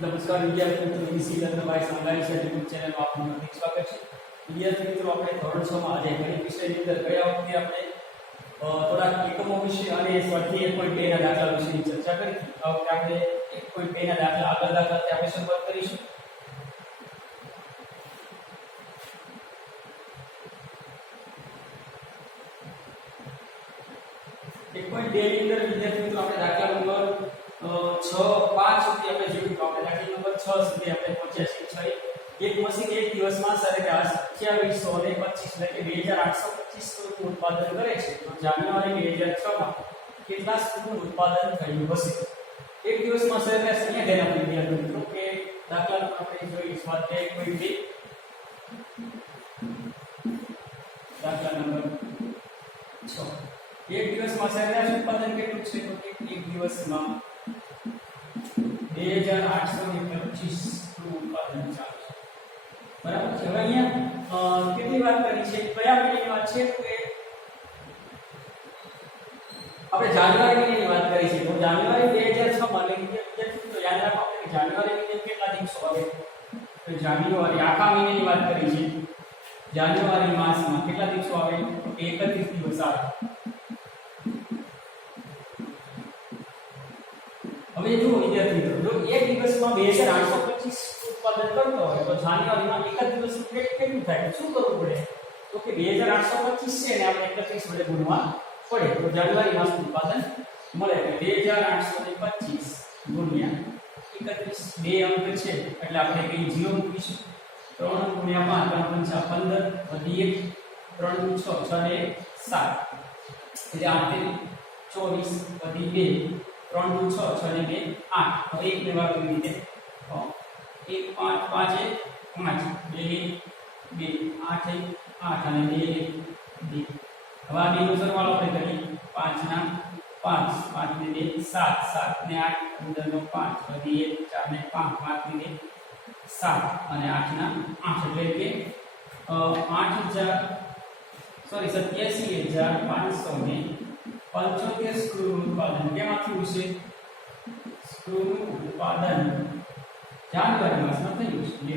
નમસ્કાર વિદ્યાર્થી મિત્રો, વીસી ચંદ્રભાઈ સાંગાણી છે યુટ્યુબ ચેનલમાં આપનું હાર્દિક સ્વાગત છે. વિદ્યાર્થી મિત્રો, આપણે ધોરણ 6 માં આજે ગણિત વિષયની અંદર ગયા વખતે આપણે થોડાક એકમો વિશે અને સ્વાધ્યાય 1.2 ના દાખલા વિશેની ચર્ચા કરી હતી. આ વખતે આપણે 1.2 ના દાખલા આગળ દાખલાથી આપણે શરૂઆત કરીશું. ની અંદર વિદ્યાર્થી મિત્રો આપણે દાખલા નંબર 6 5 સુધી આપણે જોયું. આપણે દાખલા નંબર 6 સુધી આપણે પહોંચ્યા છીએ. એક મશીન એક દિવસમાં સરેરાશ 2825 એટલે કે 2825 સ્ક્રૂનું ઉત્પાદન કરે છે. તો જાન્યુઆરી 2006 માં કેટલા સ્ક્રૂનું ઉત્પાદન થયું હશે? એક દિવસમાં સરેરાશ અહીંયા ધ્યાન આપી વિદ્યાર્થી મિત્રો કે દાખલા નંબર આપણે જોઈએ સ્વાધ્યાય 1.2 દાખલા નંબર 6. એક દિવસમાં સરેરાશ ઉત્પાદન કેટલું છે? તો કે એક દિવસમાં 2825 નું ઉત્પાદન ચાલે છે. બરાબર છે. હવે અહીંયા કેટલી વાત કરી છે? કયા મહિનાની વાત છે? કે આપણે જાન્યુઆરી મહિનાની વાત કરી છે. તો જાન્યુઆરી 2006 માં એટલે કે તો યાદ રાખો આપણે જાન્યુઆરી મહિને કેટલા દિવસો આવે? તો જાન્યુઆરી આખા મહિનાની વાત કરી છે. જાન્યુઆરી માસમાં કેટલા દિવસો આવે? તો 31 દિવસ આવે. હવે જો વિદ્યાર્થી મિત્રો, જો એક દિવસમાં 2825 ઉત્પાદન કરતો હોય તો જાન્યુઆરીમાં એક જ દિવસનું કેટલું થાય? શું કરવું પડે? તો કે 2825 છે ને આપણે 31 વડે ગુણવા પડે તો જાન્યુઆરી માસનું ઉત્પાદન મળે. 2825 ગુણ્યા 31 બે અંક છે એટલે આપણે કઈ 0 મૂકીશું. 3 ગુણ્યા 5 3 5 15 વધી 1 3 6 6 એટલે 8 24 વધી 2 3 6 6 ને 2 8. હવે એક લેવા કેવી રીતે? 1 5 5 5 2 2 8 8 અને 2 2. હવે આ બેનો સરવાળો આપણે કરીએ. 5 ના 5 5 ને 2 7 7 ને 8 15 નો 5 વધી 1 4 ને 5 5 ને 2 7 અને 8 ના 8 એટલે કે 87,575 સ્ક્રૂનું ઉત્પાદન કેમાંથી થયું છે? સ્ક્રૂનું ઉત્પાદન જાન્યુઆરી માસમાં થયું છે.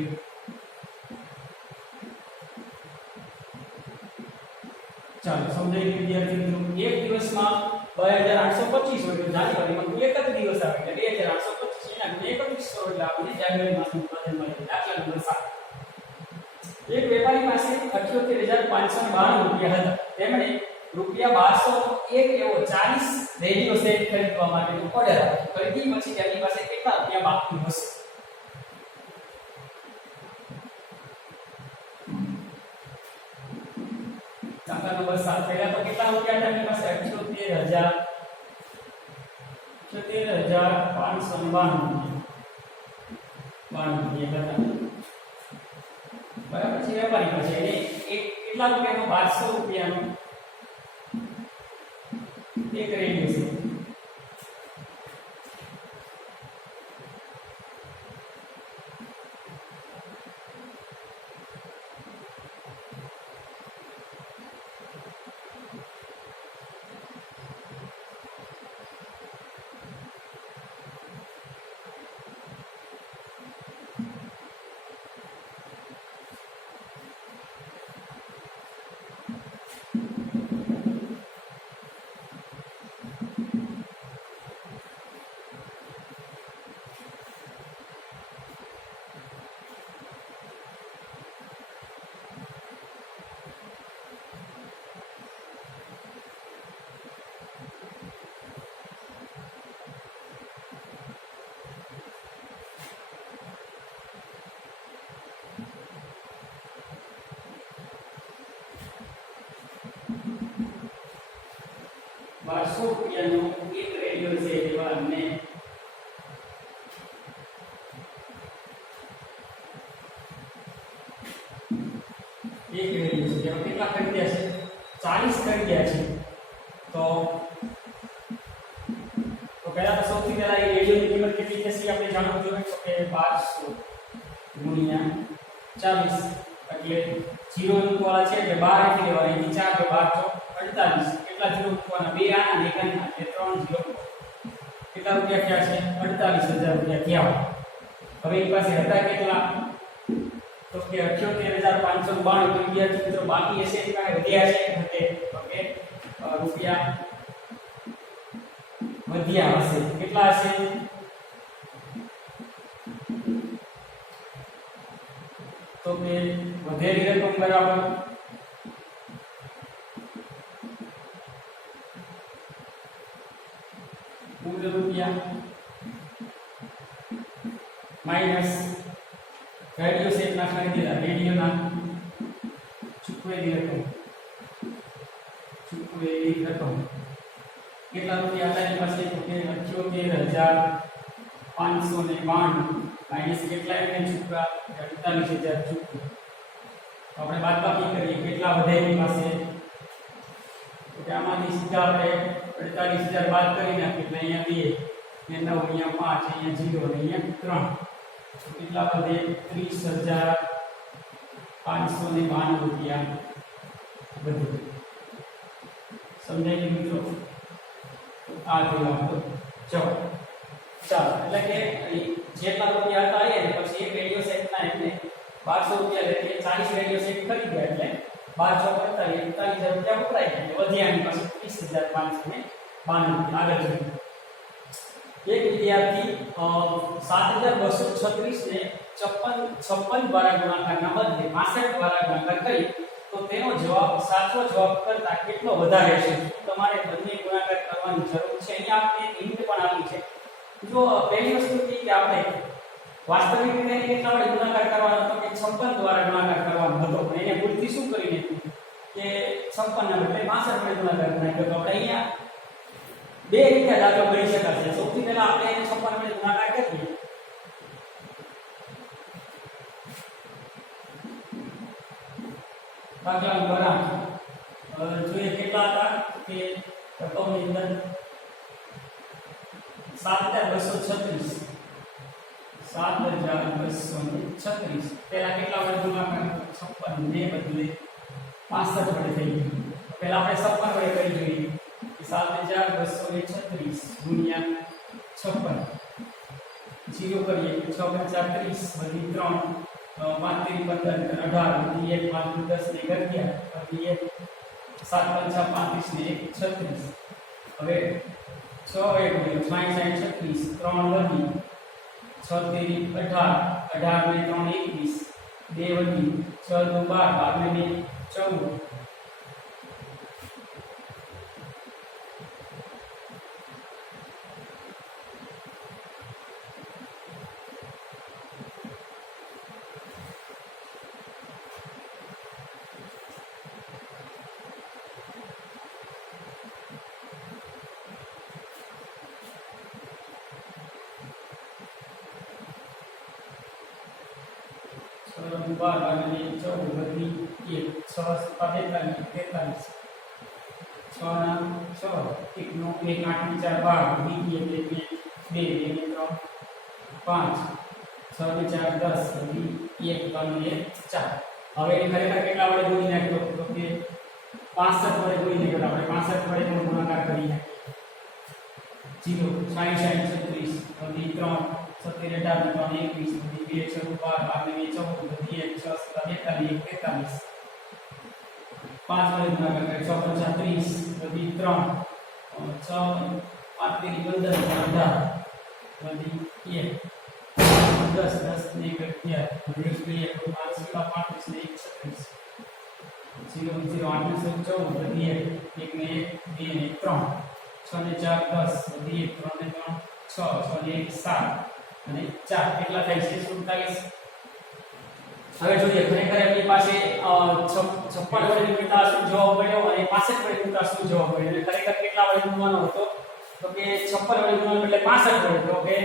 ચાલો સમજાય વિદ્યાર્થી મિત્રો. એક દિવસમાં 2825 હોય તો જાન્યુઆરીમાં એક જ દિવસ આવે એટલે 2825 એના 31 કરો એટલે આપણને જાન્યુઆરી માસનું ઉત્પાદન મળે. દાખલા નંબર 7. એક વેપારી પાસે 78,592 રૂપિયા હતા. તેમણે રૂપિયા 1200 એક એવો 40 રેડિયો સેટ ખરીદવા માટેનો ઓર્ડર આપ્યો. ખરીદી પછી તેની પાસે કેટલા રૂપિયા બાકી હશે? દાખલા નંબર 7. પહેલા તો કેટલા રૂપિયા હતા એની પાસે? 78,592 હતા. બરાબર છે. વેપારી પાસે એને કેટલા રૂપિયાનો? 1200 રૂપિયાનો એક રેડિયો છે. ₹1200 એક રેડિયો છે એવા અમને એક રેડિયો છે જેમાં કેટલા ખરીદ્યા છે? 40 ખરીદ્યા છે. તો પહેલા તો સૌથી પહેલા એ રેડિયોની કિંમત કેટલી થશે આપણે જાણવું જોઈએ. તો કે 1200 ગુણ્યા 40 એટલે 0 મૂકવાના છે એટલે 12 એટલે લેવાના. એની 4 કે 12 48. કેટલા 0 મૂકવાના? 2 આના ને 1 આના એટલે 3 0. કેટલા રૂપિયા થયા છે? 48,000 રૂપિયા થયા. હવે એ પાસે હતા કેટલા તો કે 78592 તો વિદ્યાર્થી મિત્રો બાકી હશે એ કાંઈ વધ્યા છે ઘટે તો કે રૂપિયા વધ્યા હશે કેટલા હશે તો કે વધેલી રકમ બરાબર કુલ રૂપિયા માઈનસ રેડિયો સેટ ના ખરીદેલા રેડિયોના ચૂકવેલી રકમ કેટલા રૂપિયા હતા એની પાસે તો કે 78592 માઈનસ કેટલા એને ચૂકવ્યા 48000 ચૂકવ્યા આપણે બાદબાકી કરીએ કેટલા વધે એની પાસે તો કે આમાંથી સીધા આપણે 48000 બાદ કરી નાખીએ એટલે અહીંયા 2 અહીંયા 9 અહીંયા 0 અને અહીંયા 3 તો કેટલા વધે 30592 રૂપિયા વધે સમજાય કે મિત્રો આ જવાબ તો ચાલો એટલે કે જેટલા રૂપિયા હતા એ પછી એક રેડિયો સેટ ના એટલે 1200 રૂપિયા એટલે 40 રેડિયો સેટ ખરીદ્યા એટલે 1245 રૂપિયા વપરાય એટલે વધ્યાની પાસે 30592 આગળ જોઈએ એક વિદ્યાર્થી 7236 ને 56 દ્વારા ગુણાકારના બદલે 65 દ્વારા ગુણાકાર કરી તો તેનો જવાબ સાચો જવાબ કરતા કેટલો વધારે છે તમારે બંને ગુણાકાર કરવાની જરૂર છે અહીંયા આપણે હિન્ટ પણ આપી છે જો પહેલી વસ્તુ કે આપણે વાસ્તવિક રીતે કેટલા વડે ગુણાકાર કરવાનો હતો કે 56 દ્વારા ગુણાકાર કરવાનો હતો પણ એને ભૂલથી શું કરી નાખ્યું કે 56 ના બદલે 65 વડે ગુણાકાર નાખ્યો તો આપણે અહીંયા બે રીતે દાખલો કરી શકાશે સૌથી પહેલા આપણે એને 56 વડે ગુણાકાર કરીએ દાખલા નંબર 8 જોઈએ કેટલા હતા કે રકમની અંદર 7236 પેલા કેટલા વડે ગુણાકાર 56 ને બદલે 65 વડે થઈ ગયું પહેલા આપણે 56 વડે કરી જોઈએ 7236 ગુણ્યા 56 0 કરીએ 6 × 4 30 વધી 3 5 3 15 18 વધી 1 5 10 ને 11 વધી 1 7 5 35 ને 1 36 હવે 6 1 36 3 વધી 6 3 18 18 ને 3 21 2 વધી 6 2 12 12 ને 14 12 અને 14 વધી 1 6 43 6 ના 6 1 નો 1 8 4 12 વધી 2 5 6 ને 4 10 વધી 1 3 ને 4 હવે એ ખરેખર કેટલા વડે ગુણી નાખ્યો તો કે 65 વડે ગુણી નાખ્યો આપણે 65 વડે પણ ગુણાકાર કરી નાખીએ 0 60 36 વધી 3 70 18 3 21 વધી 2 6 12 12 14 વધી 1 6 42 43 5 વડે ગુણાકાર કરે 6 5 30 વધી 3 6 5 3 15 18 વધી 1 10 10 ને 11 વધી 2 5 35 ને 36 0 0 8 ને 14 વધી 1 ને 1 2 ને 3 6 ને 4 10 વધી 1 3 ને 3 6 6 ને 1 7 અને 4 કેટલા થાય છે 47 હવે જોઈએ ખરેખર આપણી પાસે 56 વડે ગુણતા શું જવાબ મળ્યો અને 65 વડે ગુણતા શું જવાબ મળ્યો એટલે ખરેખર કેટલા વડે ગુણવાનો હતો તો કે 56 વડે ગુણવાનો એટલે 65 વડે તો કે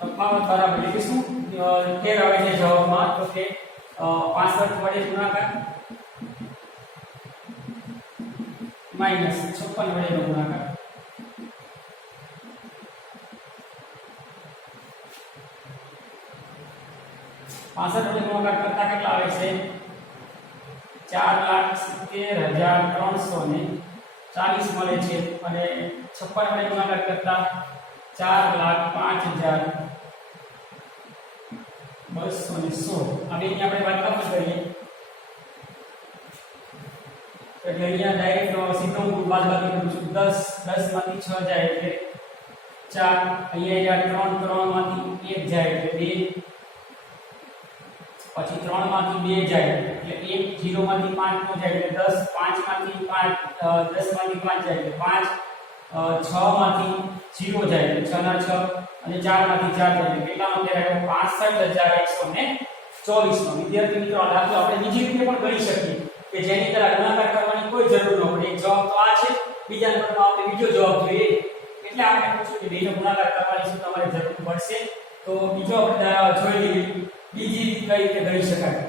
તફાવત બરાબર એટલે શું 13 આવે છે જવાબમાં તો કે 65 વડે ગુણાકાર માઈનસ 56 વડે ગુણાકાર 65 વડે ગુણાકાર કરતા કેટલા આવે છે 4,70,340 મળે છે અને 56 વડે ગુણાકાર કરતા 4,05,216 આ બેની આપણે બાદબાકી કરીએ એટલે અહીંયા ડાયરેક્ટ સીધો હું બાદબાકી કરું છું 10 માંથી 6 જાય એટલે 4 અહીંયા 3 માંથી 1 જાય એટલે 2 પછી 3 માંથી 2 જાય એટલે 1 0 માંથી 5 નો જાય એટલે 10 5 માંથી 5 10 માંથી 5 જાય એટલે 5 6 માંથી 0 જાય એટલે 6 ના 6 અને 4 માંથી 4 જાય એટલે કેટલાનો ફેર આવ્યો 65124 નો વિદ્યાર્થી મિત્રો આ દાખલો આપણે બીજી રીતે પણ ગણી શકીએ કે જેની અંદર ગુણાકાર કરવાની કોઈ જરૂર ન પડે એક જવાબ તો આ છે બીજા નંબરમાં આપણે બીજો જવાબ જોઈએ એટલે આપણે પૂછ્યું કે બેનો ગુણાકાર કરવાની શું તમારે જરૂર પડશે તો બીજો આપણે જોઈ લઈએ બીજી રીત કઈ રીતે ગણી શકાય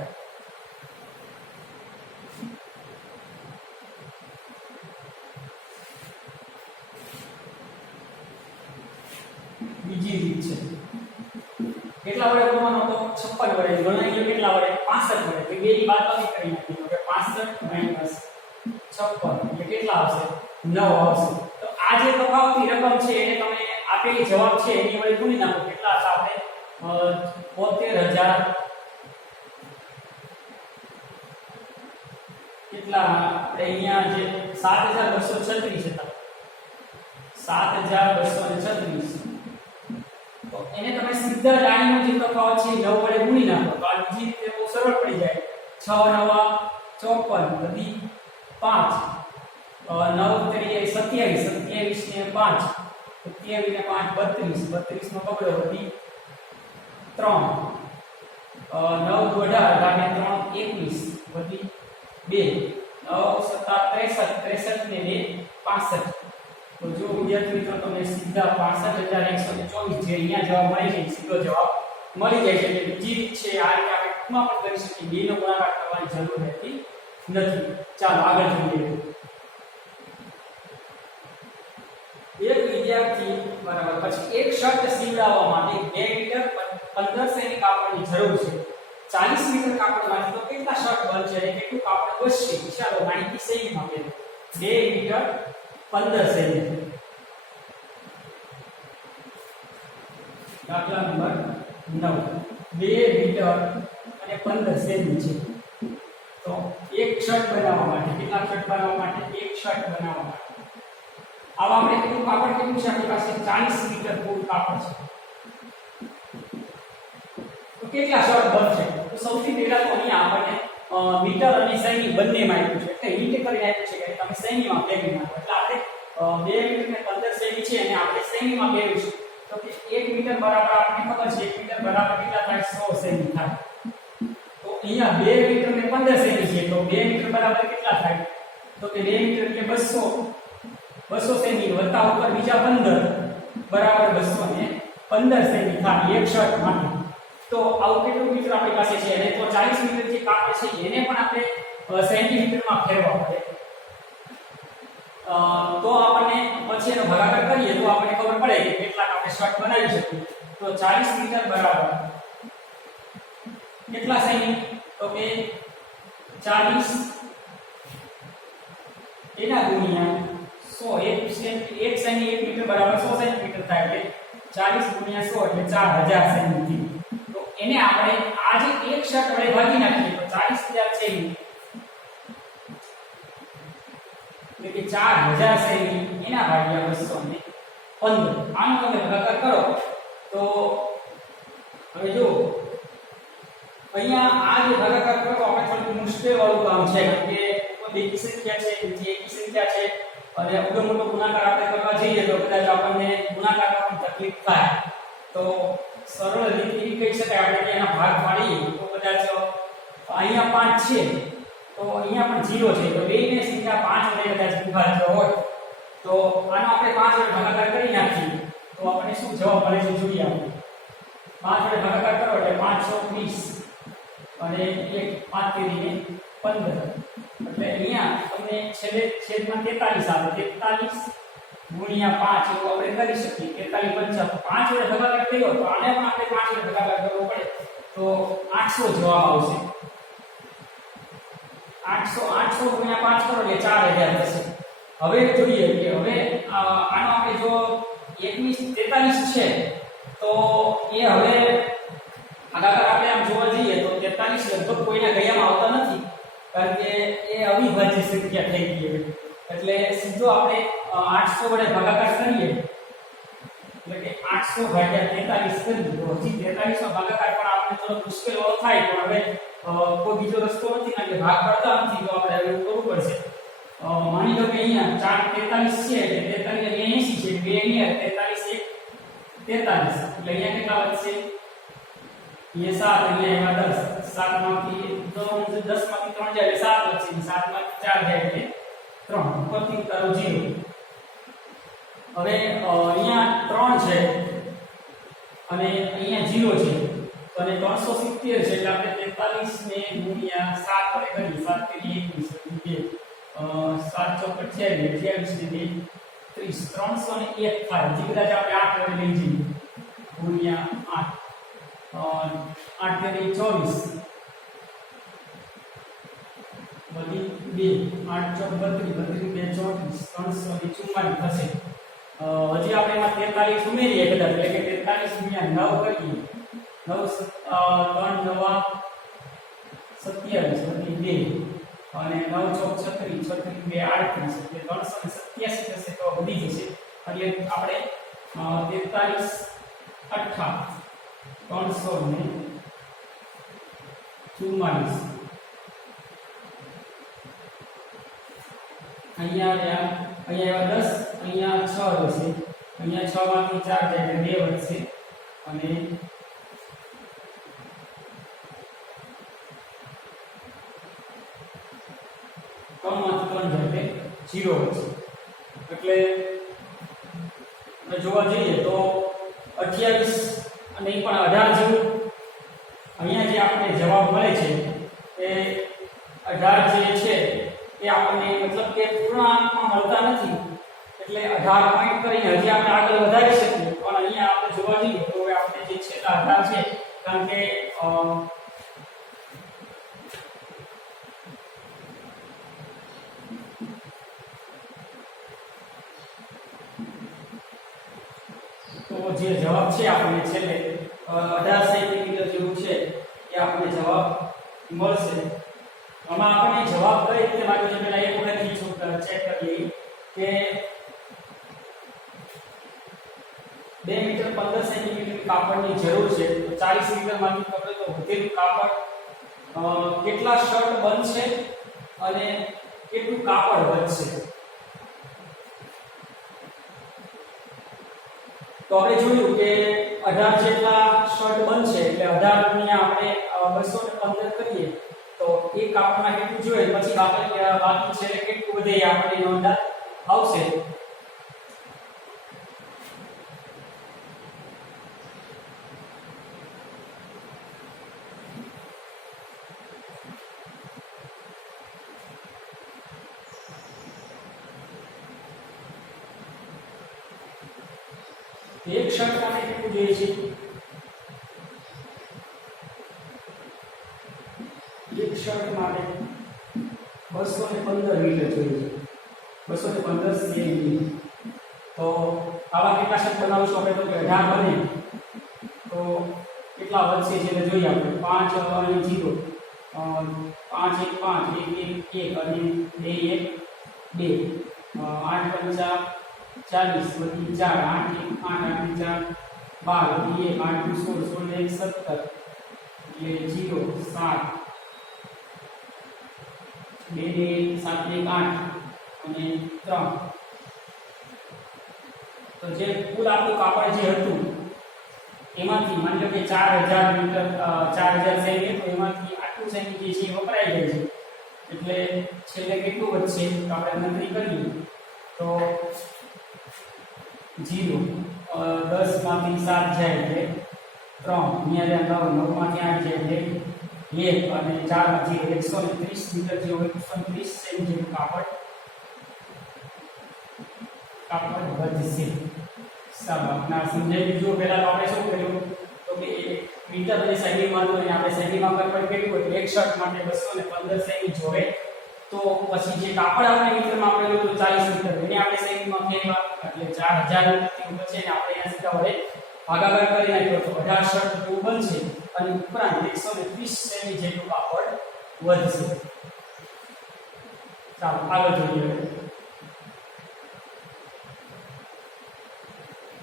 બીજી રીત છે કેટલા વડે ગુણવાનો તો 56 વડે ગણાય કેટલા વડે 65 વડે કે બેની બાદબાકી કરી નાખી તો કે 65 - 56 એટલે કેટલા આવશે 9 આવશે તો આ જે તફાવતની રકમ છે એને તમે આપેલી જવાબ છે એની વડે ગુણી નાખો કેટલા આવશે આપણે 75000 કેટલા અહીંયા જે 7236 હતા 7236 તો એને તમે સીધા લાઈનનો જે તફાવત છે 9 વડે ગુણી નાખો તો આ બીજી રીતે બહુ સરળ પડી જાય 6 નવા 54 વધી 5 9 તરીકે 27 27 ને 5 27 ને 5 32 32 નો કબડો વધી 3 9 18 અને 3 21 વધી 2 9 7 63 63 ને 2 65 તો જો વિદ્યાર્થી મિત્રો તમને સીધા 65124 જે અહીંયા જવાબ મળી જાય સીધો જવાબ મળી જાય છે એટલે બીજી રીત છે આ રીતે આપણે ટૂંકમાં પણ કરી શકીએ બેનો ગુણાકાર કરવાની જરૂર રહેતી નથી ચાલો આગળ જોઈએ એક વિદ્યાર્થી બરાબર પછી એક શર્ટ સીવડાવવા માટે 2 મીટર 15 સેમી કાપડની જરૂર છે 40 મીટર કાપડમાંથી તો કેટલા શર્ટ બનશે અને કેટલું કાપડ બચશે ચાલો માહિતી સેમીમાં આપેલ 2 મીટર 15 સેમી દાખલા નંબર 9 2 મીટર અને 15 સેમી છે તો એક શર્ટ બનાવવા માટે કેટલા શર્ટ બનાવવા માટે એક શર્ટ બનાવવા માટે આવા આપણે કેટલું કાપડ કેટલું છે આપણી પાસે 40 મીટર કુલ કાપડ છે તો કેટલા શર્ટ બનશે તો સૌથી પહેલા તો અહીંયા આપણને મીટર અને સેમી બંનેમાં આપ્યું છે એટલે હિન્ટ કરીને આપ્યું છે કે તમે સેમીમાં ફેરવી નાખો એટલે આપણે 2 મીટર ને 15 સેમી છે અને આપણે સેમીમાં ફેરવીશું તો કે 1 મીટર બરાબર આપણને ખબર છે 1 મીટર બરાબર કેટલા થાય 100 સેમી થાય તો અહીંયા 2 મીટર ને 15 સેમી છે તો 2 મીટર બરાબર કેટલા થાય તો કે 2 મીટર એટલે 200 સેમી વત્તા ઉપર બીજા 15 બરાબર 215 સેમી થાય એક શર્ટ માટે તો આવું કેટલું મીટર આપણી પાસે છે અને તો 40 મીટર જે કાપડ છે એને પણ આપણે સેન્ટીમીટરમાં ફેરવવા પડે તો આપણને પછી એનો ભાગાકાર કરીએ તો આપણને ખબર પડે કે કેટલા આપણે શર્ટ બનાવી શકીએ તો 40 મીટર બરાબર કેટલા સેમી તો કે 40 એના ગુણ્યા 100 1 સેમી 1 મીટર બરાબર 100 સેન્ટીમીટર થાય એટલે 40 ગુણ્યા 100 એટલે 4000 સેમી તો એને આપણે આ જે એક શર્ટ વડે ભાગી નાખીએ તો 40000 સેમી એટલે કે 4000 સેમી એના ભાગ્યા 215 આનો તમે ભાગાકાર કરો તો હવે જો અહીંયા આ જે ભાગાકાર કરો આપણે થોડું મુશ્કેલ વાળું કામ છે કારણ કે કોઈ બેકી સંખ્યા છે નીચે એકી સંખ્યા છે અને ઉડો મોટો ગુણાકાર આપણે કરવા જઈએ તો કદાચ આપણને ગુણાકાર કરવામાં તકલીફ થાય તો સરળ રીત એવી કહી શકાય આપણે એના ભાગ પાડીએ તો કદાચ અહીંયા 5 છે તો અહીંયા પણ 0 છે તો બેને સીધા 5 વડે કદાચ વિભાજ્ય હોય તો આનો આપણે 5 વડે ભાગાકાર કરી નાખીએ તો આપણને શું જવાબ મળે છે જોઈએ આપણે 5 વડે ભાગાકાર કરો એટલે 520 અને 1 5 તેરીને 15 એટલે અહીંયા તમને છેલ્લે છેદમાં 43 આવે 43 ગુણ્યા 5 એવું આપણે કરી શકીએ 43 50 5 વડે ભાગાકાર કર્યો તો આને પણ આપણે 5 વડે ભાગાકાર કરવો પડે તો 800 જવાબ આવશે 800 ગુણ્યા 5 કરો એટલે 4000 થશે હવે જોઈએ કે હવે આનો આપણે જો 43 છે તો એ હવે ભાગાકાર આપણે આમ જોવા જઈએ તો 43 લગભગ કોઈના ગયામાં આવતા નથી કારણ કે એ અવિભાજ્ય સંખ્યા થઈ ગઈ હવે એટલે સીધો આપણે 800 વડે ભાગાકાર કરીએ એટલે કે 800 ભાગ્યા 43 કરીએ તો હજી 43 નો ભાગાકાર પણ આપણે થોડો મુશ્કેલ વાળો થાય પણ હવે કોઈ બીજો રસ્તો નથી કારણ કે ભાગ પડતા નથી તો આપણે હવે કરવું પડશે માની લો કે અહીંયા 4 43 છે એટલે 43 ને 80 છે 2 અહીંયા 43 1 43 એટલે અહીંયા કેટલા વધશે અહીંયા 7 અહીંયા 10 7 માંથી 10 માંથી 3 જાય એટલે 7 વધશે 7 માંથી 4 જાય એટલે 3 ઉપરથી ઉતારો 0 હવે અહીંયા 3 છે અને અહીંયા 0 છે તો અને 370 છે એટલે આપણે 43 ને ગુણ્યા 7 વડે કરીએ 7 કરી 21 7 ચોક 28 ને 30 301 થાય જે કદાચ આપણે 8 વડે લઈ જઈએ ગુણ્યા 8 તેરી 24 બધી 2 8 ચોક 32 32 2 34 344 થશે હજી આપણે એમાં 43 ઉમેરીએ કદાચ એટલે કે 43 ગુણ્યા 9 કરીએ 9 3 નવા 27 બધી 2 અને 9 ચોક 36 36 2 38 એટલે 387 થશે તો વધી જશે એટલે આપણે 43 8 344 અહીંયા 10 અહીંયા 6 હશે અહીંયા 6 માંથી 4 જાય એટલે 2 વધશે અને જીરો છે એટલે જોવા જઈએ તો 28 અને પણ 18 જેવું અહીંયા જે આપણે જવાબ મળે છે એ 18 જે છે એ આપણને મતલબ કે પૂર્ણાંકમાં મળતા નથી એટલે 18 પોઈન્ટ કરીને હજી આપણે આગળ વધારી શકીએ પણ અહીંયા આપણે જોવા જઈએ તો હવે આપણે જે છેલ્લા 18 છે કારણ કે જે જવાબ છે આપણે છેલ્લે 18 સેન્ટીમીટર જેવું છે એ આપણે જવાબ મળશે આમાં આપણે જવાબ કઈ રીતે માંગ્યો છે પહેલા એક વખત ચેક કરીએ કે 2 મીટર 15 સેન્ટીમીટર કાપડની જરૂર છે તો 40 મીટર માંથી આપણે તો વધેલું કાપડ કેટલા શર્ટ બનશે અને કેટલું કાપડ બનશે તો આપણે જોયું કે 18 જેટલા શર્ટ બનશે એટલે 18 ગુણ્યા આપણે 215 કરીએ તો એક કાપડમાં કેટલું જોઈએ પછી બાકી છે કેટલું વધે આપણે એનો અંદાજ આવશે એક શર્ટ માટે કેટલું જોઈએ છે એક શર્ટ માટે 215 મીટર જોઈએ છે 215 સેમી તો આવા કેટલા શર્ટ બનાવશું આપણે તો કે 18 બને તો કેટલા વધશે છે એટલે જોઈએ આપણે 5 અને 0 5 1 5 1 1 અને 2 1 2 8 5 40 વધી 4 8 1 8 4 12 8 16 16 1 17 એટલે 0 7 2 7 1 8 અને 3 તો જે કુલ આપણું કાપડ જે હતું એમાંથી માની લો કે 4000 મીટર 4000 સેમી તો એમાંથી આટલું સેમી જે છે વપરાઈ જાય છે એટલે છેલ્લે કેટલું વધશે તો આપણે ગણતરી કરીએ તો 0 10 માંથી 7 જાય એટલે 3 9 9 માંથી 8 જાય એટલે 1 અને 4 માંથી 130 મીટર જે હોય 130 સેમી જેવું કાપડ વધશે ના સમજાય બીજું પહેલા તો આપણે શું કર્યું તો કે મીટર અને સેમીમાં તો આપણે સેમીમાં કન્વર્ટ કર્યું હોય એક શર્ટ માટે 215 સેમી જોવે તો પછી જે કાપડ આપણે મીટરમાં આપેલું તો 40 મીટર એને આપણે સેમીમાં ફેરવા એટલે 4000 મીટર થી બચે ને આપણે અહીંયા સીધા વડે ભાગાકાર કરી નાખ્યો તો 18 શર્ટ જેવું બનશે અને ઉપરાંત 130 સેમી જેટલું કાપડ વધશે. ચાલો આગળ જોઈએ.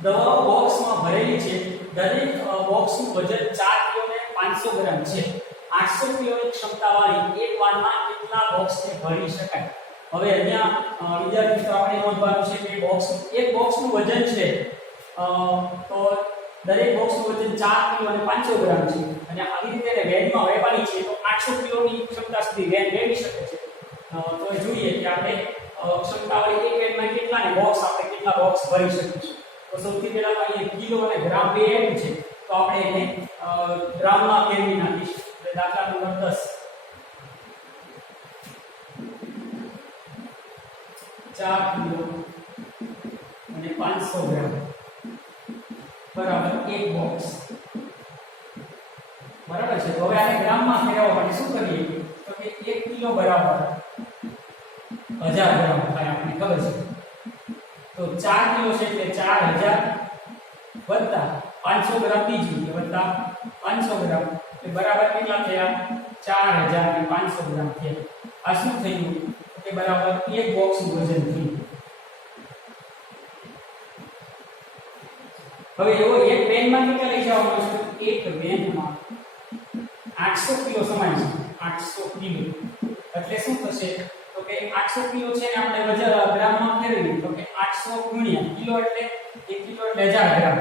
દવાઓ બોક્સમાં ભરેલી છે. દરેક બોક્સનું વજન 4 કિલો ને 500 ગ્રામ છે. 800 કિલોની ક્ષમતાવાળી એક વાનમાં કેટલા બોક્સને ભરી શકાય? હવે અહીંયા વિદ્યાર્થી મિત્રો આપણે નોંધવાનું છે કે એક બોક્સનું વજન છે તો દરેક બોક્સનું વજન 4 કિલો અને 500 ગ્રામ છે અને આવી રીતે વેનમાં વહેવાની છે તો 800 કિલોની ક્ષમતા સુધી વેન વહેવી શકે છે. તો જોઈએ કે આપણે ક્ષમતાવાળી એક વેનમાં કેટલા બોક્સ ભરી શકીશું. તો સૌથી પહેલા તો અહીંયા કિલો અને ગ્રામ બે આપ્યું છે તો આપણે એને ગ્રામમાં ફેરવી નાખીશું. એટલે દાખલા નંબર 10 4 કિલો અને 500 ગ્રામ બરાબર એક બોક્સ. બરાબર છે. તો હવે આને ગ્રામમાં ફેરવવા માટે શું કરીએ તો કે 1 કિલો બરાબર 1000 ગ્રામ થાય આપણને ખબર છે. તો 4 કિલો છે એટલે 4000 વત્તા 500 ગ્રામ બીજું વત્તા 500 ગ્રામ એટલે બરાબર કેટલા થયા 4500 ગ્રામ થયા. આ શું થયું કે બરાબર એક બોક્સનું વજન થયું. હવે એવો એક વેનમાં કેટલા લઈ જવાનું છે? એક વેનમાં 800 કિલો સમાય છે. 800 કિલો એટલે શું થશે તો કે 800 કિલો છે ને આપણે વજન ગ્રામમાં ફેરવીએ તો કે 800 ગુણ્યા કિલો એટલે 1 કિલો એટલે 1000 ગ્રામ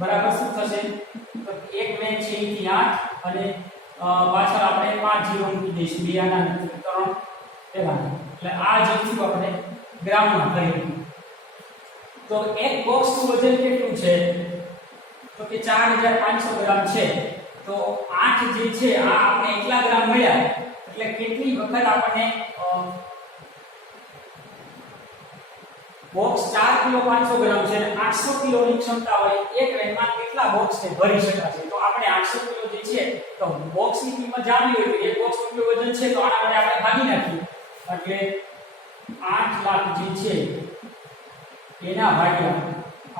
બરાબર શું થશે તો એક વેન છે એથી 8 અને પાછળ આપણે 5 જીરો મૂકી દઈશું. બે આના 3 પેલા એટલે આ જેટલું આપણે ગ્રામમાં ફેરવીએ. તો એક બોક્સનું વજન કેટલું છે તો કે 4500 ગ્રામ છે. તો 8 જે છે આ આપણે એટલા ગ્રામ મળ્યા એટલે કેટલી વખત આપણને બોક્સ 4 કિલો 500 ગ્રામ છે અને 800 કિલોની ક્ષમતા હોય એક વેનમાં કેટલા બોક્સને ભરી શકાશે? તો આપણે 800 કિલો જે છે તો બોક્સની કિંમત જાણવી હોય તો એક બોક્સનું કેટલું વજન છે તો આના વડે આપણે ભાગી નાખીએ એટલે 8 લાખ જે છે એના ભાગ્યા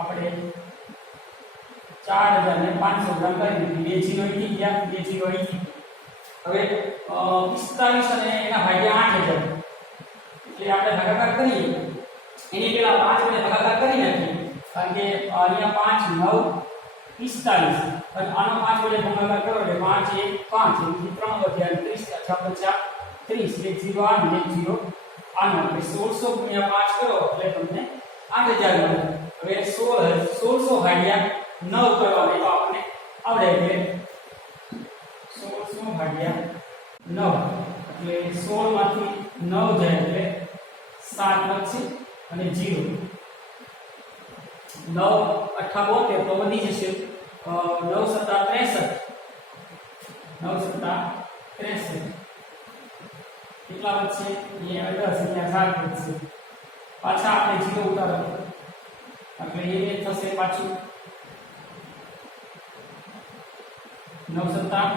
આપણે 4500 ગ્રામ કરી દીધી. 2 જીરો અહીંથી ગયા 2 જીરો અહીંથી. હવે 45 અને એના ભાગ્યા 8000 એટલે આપણે ભાગાકાર કરીએ એની પહેલા 5 વડે ભાગાકાર કરી નાખીએ કારણ કે અહીંયા 5 9 45 અને આનો 5 વડે ભાગાકાર કરો એટલે 5 1 5 એથી 3 વધ્યા 30 6 5 30 1 0 8 1 0 આનો એટલે 1600 ગુણ્યા 5 કરો એટલે તમને 8000 મળે. હવે 1600 ભાગ્યા 9 કરવાને તો આપણને આવડે એટલે 1600 ભાગ્યા 9 એટલે 16 માંથી 9 જાય એટલે 7 વધશે અને 0 9 8 72 તો વધી જશે 9 સત્તા 63 9 સત્તા 63 કેટલા વધશે અહીંયા 10 અહીંયા 7 વધશે. પાછા આપણે 0 ઉતારો એટલે એ થશે પાછું 9 સત્તા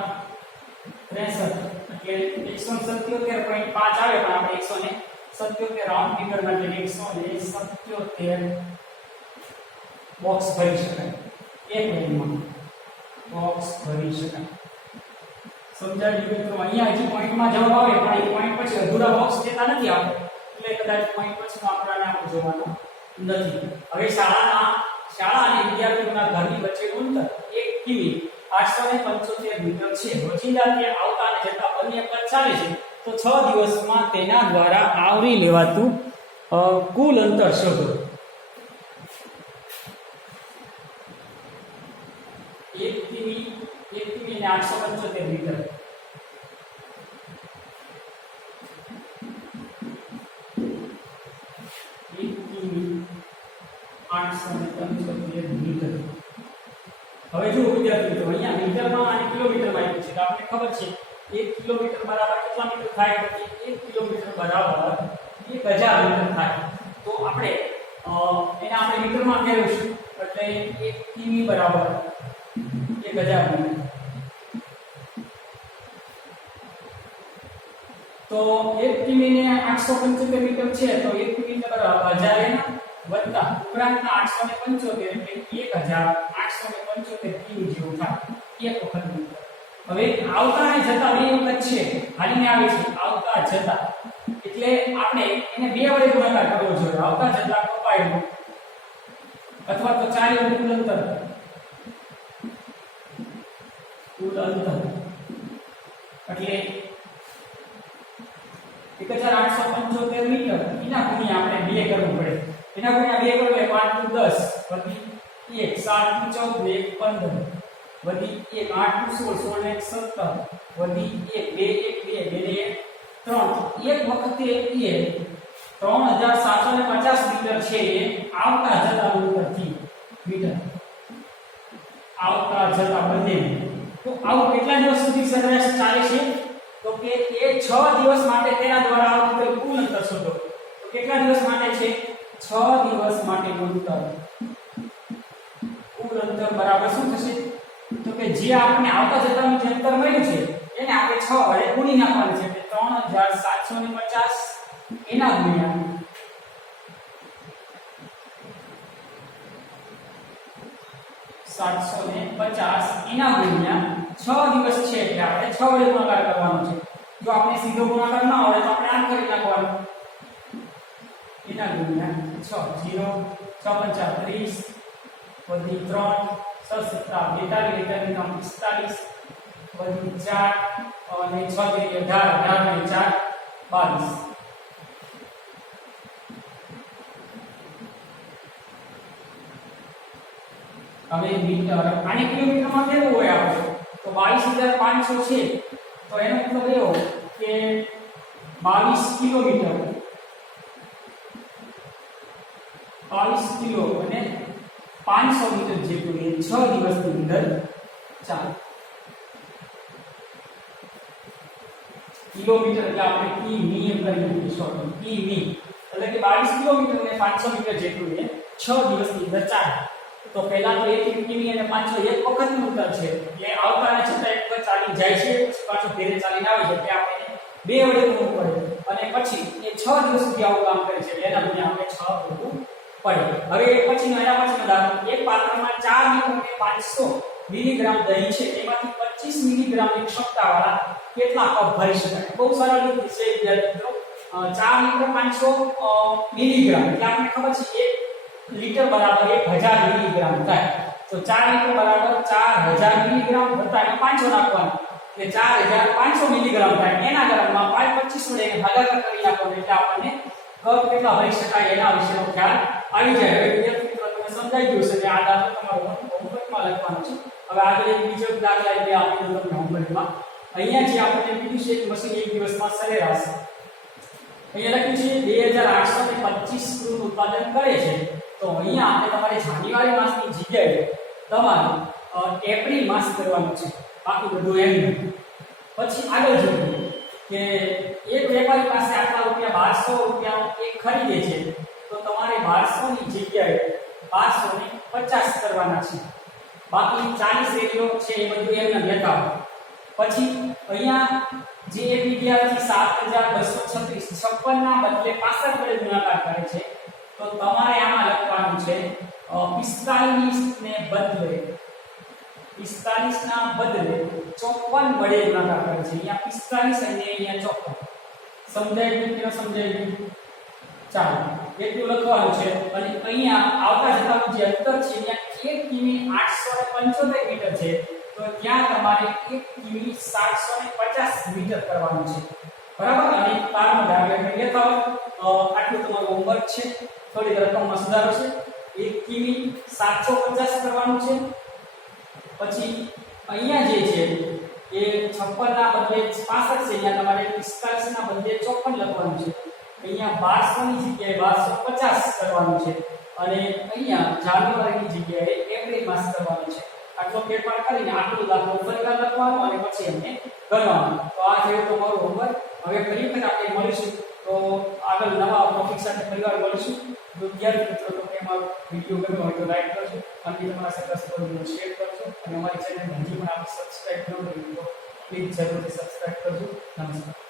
63 એટલે 177.5 આવે પણ આપણે 177 રાઉન્ડ ફિગર માટે 177 બોક્સ ભરી શકાય. એક વેનમાં બોક્સ ભરી શકાય. સમજાવી દીધું તો અહીંયા હજી પોઈન્ટમાં જવાબ આવે પણ એ પોઈન્ટ પછી અધૂરા બોક્સ દેતા નથી આપણે એટલે કદાચ પોઈન્ટ પછીનો આંકડાને આપણે જોવાનો નથી. હવે શાળા અને વિદ્યાર્થીઓના ઘરની વચ્ચેનું અંતર 1 કિમી 875 મીટર છે. રોજિંદા તે આવતા અને જતા બંને પર ચાલે છે તો 6 દિવસમાં તેના દ્વારા આવરી લેવાતું કુલ અંતર શોધો. 1 કિમી અને 875 મીટર. હવે જો વિદ્યાર્થી મિત્રો અહીંયા મીટરમાં અને કિલોમીટરમાં આપ્યું છે તો આપણને ખબર છે 1 કિલોમીટર બરાબર કેટલા મીટર થાય તો 1 કિલોમીટર બરાબર 1000 મીટર થાય. તો આપણે એને આપણે મીટરમાં ફેરવીશું એટલે 1 કિમી બરાબર 1000 મીટર. તો 1 કિમી ને 875 મીટર છે તો 1 કિમી બરાબર 1000 એના વત્તા ઉપરાંતના 875 એટલે 1875 કિલો જેવું થાય એક વખત ગુણોત્તર. હવે આવતા અને જતા બે વખત છે, હાલીને આવે છે આવતા જતા, એટલે આપણે એને બે વડે ગુણાકાર કરવો જોઈએ. આવતા જતા કપાયેલો અથવા તો ચારેલું કુલ અંતર, એટલે 1875 મીટર એના ગુણ્યા આપણે 2 કરવું પડે. એના ગુણ્યા 2 કરો એટલે 5 × 10 વધી 1 7 × 14 1 15 વધી 1 8 × 16 16 1 17 વધી 1 2 1 2 2 3 એક વખતે એ 3750 મીટર છે એ આવતા જતા અંતરથી મીટર આવતા જતા બંને. તો આવું કેટલા દિવસ સુધી સરેરાશ ચાલે છે? તો કે એ 6 દિવસ માટે તેના દ્વારા આવતું કુલ અંતર શોધો. તો કેટલા દિવસ માટે છે? 6 દિવસ માટેનું અંતર. કુલ અંતર બરાબર શું થશે? તો કે જે આપણે આવતા જતાનું જે અંતર મળ્યું છે એને આપણે 6 વડે ગુણી નાખવાનું છે. એટલે 3750 એના ગુણ્યા 750 એના ગુણ્યા 6 દિવસ છે એટલે આપણે 6 વડે ગુણાકાર કરવાનો છે. જો આપણે સીધો ગુણાકાર ન આવે તો આપણે આમ કરી નાખવાનું. એના ગુણ્યા 6 0 6 35 વધી 3 6 7 42 45 વધી 4 અને 6 × 18 18 ને 4 22. હવે મીટર આને કિલોમીટરમાં કેવું હોય આપણે? તો 22500 છે તો એનો મતલબ એવો કે 22 કિલોમીટર 22 કિલો અને 500 મીટર જેટલું એ 6 દિવસની અંદર ચાલે. કિલોમીટર એટલે આપણે કિમી એમ કરી શોર્ટ કિમી એટલે કે 22 કિલોમીટર અને 500 મીટર જેટલું એ 6 દિવસની અંદર ચાલે. તો પહેલા તો 1 કિમી અને 500 એક વખતનું અંતર છે એટલે આવતા અને છતાં એક વખત ચાલી જાય છે, પછી પાછો ધીરે ચાલીને આવે છે એટલે આપણે બે વડે ગુણવું પડે અને પછી એ 6 દિવસ સુધી આવું કામ કરે છે એટલે એના ગુણ્યા આપણે 6 કરવું પડે. હવે પછીનો એના પછીનો દાખલો, એક પાત્રમાં 4 મીટર અને 500 મિલીગ્રામ દહીં છે, એમાંથી 25 મિલીગ્રામની ક્ષમતાવાળા કેટલા કપ ભરી શકાય? બહુ સરળ રીત છે વિદ્યાર્થી મિત્રો. 4 મીટર 500 મિલીગ્રામ એટલે આપણને ખબર છે 1 લિટર બરાબર 1000 મિલીગ્રામ થાય. તો 4 લિટર બરાબર 4000 મિલીગ્રામ વત્તા 500 નાખવાના એટલે 4500 મિલીગ્રામ થાય. એના ગરમમાં 525 વડે ભાગાકાર કરી નાખવાનો એટલે આપણને કપ કેટલા ભરી શકાય એના વિશેનો ખ્યાલ આવી જાય. હવે વિદ્યાર્થી મિત્રો તમને સમજાઈ ગયું છે કે આ દાખલો તમારો હોમવર્કમાં લખવાનો છે. હવે આગળ એક બીજો દાખલા એટલે આપી દઉં તમને હોમવર્કમાં. અહીંયા જે આપણે કીધું છે કે મશીન એક દિવસમાં સરેરાશ અહીંયા લખ્યું છે 2825 કૃત ઉત્પાદન કરે છે. તો અહીંયા આપણે તમારે જાન્યુઆરી માસની જગ્યાએ તમારે એપ્રિલ માસ કરવાનું છે, બાકી બધું એમ. પછી આગળ જોઈએ કે એક વેપારી પાસે આટલા રૂપિયા 1200 રૂપિયાનો એક ખરીદે છે તો તમારે 1200 ની જગ્યાએ 1250 કરવાના છે, બાકી 40 રેડિયો છે એ બધું એમને લેતા હોય. પછી અહીંયા જે એક વિદ્યાર્થી 7236 56 ના બદલે 65 વડે ગુણાકાર કરે છે તો તમારે આમાં લખવાનું છે 45 ને બદલે 45 ના બદલે 54 વડે ગુણાકાર કરે છે. અહીંયા 45 અને અહીંયા 54. સમજાઈ ગયું કે સમજાઈ ગયું? ચાલો એટલું લખવાનું છે. અને અહીંયા આવતા જતાનું જે અંતર છે ત્યાં 1 કિમી 875 મીટર છે તો ત્યાં તમારે 1 કિમી 750 મીટર કરવાનું છે, બરાબર. અને તારનો દાખલા લેતા હોય આટલું તમારું હોમવર્ક છે. થોડી રકમમાં સુધારો છે. 1 કિમી 750 કરવાનું છે. પછી અહીંયા જે છે એ 56 ના બદલે 65 છે, અહીંયા તમારે 45 ના બદલે 54 લખવાનું છે. અહીંયા 1200 ની જગ્યાએ 1250 કરવાનું છે અને અહીંયા જાન્યુઆરીની જગ્યાએ એપ્રિલ માસ કરવાનું છે. આટલો ફેરફાર કરીને આટલું દાખલો ફરીવાર લખવાનો અને પછી એમને ગણવાનું. તો આ છે તમારું હોમવર્ક. હવે ફરી વખત આપણે મળીશું તો આગળ નવા ટોપિક સાથે ફરીવાર મળીશું. જો વિદ્યાર્થી મિત્રો તમને અમારો વિડીયો ગમ્યો હોય તો લાઈક કરજો અને તમારા સગા-સંબંધીઓને શેર કરજો અને અમારી ચેનલને હજી પણ આપ સબસ્ક્રાઇબ ન કરી તો પ્લીઝ જરૂરથી સબસ્ક્રાઇબ કરજો. નમસ્કાર.